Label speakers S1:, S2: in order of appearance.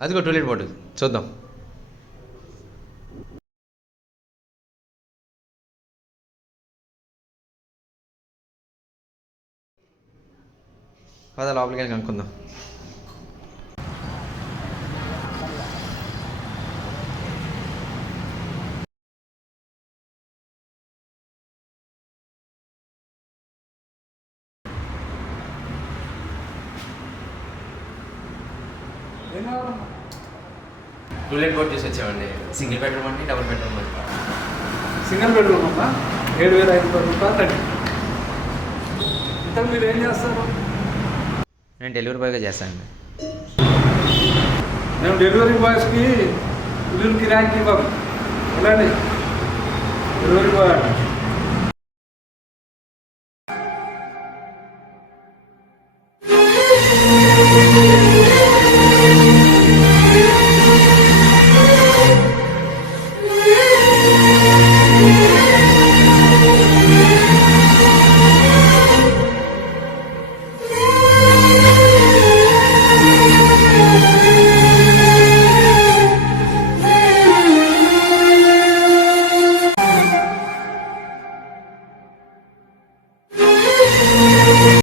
S1: అదిగో to let bottle చూద్దాం. పద లోపలికి వెళ్ళి టూలెట్ బోర్డు చూసి వచ్చామండి. సింగిల్ బెడ్రూమ్ అండి డబుల్ బెడ్రూమ్ అండి.
S2: సింగిల్ బెడ్రూమ్ అమ్మా. ఏడు వేల ఐదు వందల రూపాయలు అండి ఇంతకు మీరు ఏం చేస్తారు?
S1: నేను డెలివరీ బాయ్గా చేస్తానండి.
S2: మేము డెలివరీ బాయ్స్కి ఇల్లు కిరాయికి ఇవ్వము. వెళ్ళండి డెలివరీ బాయ్ అండి.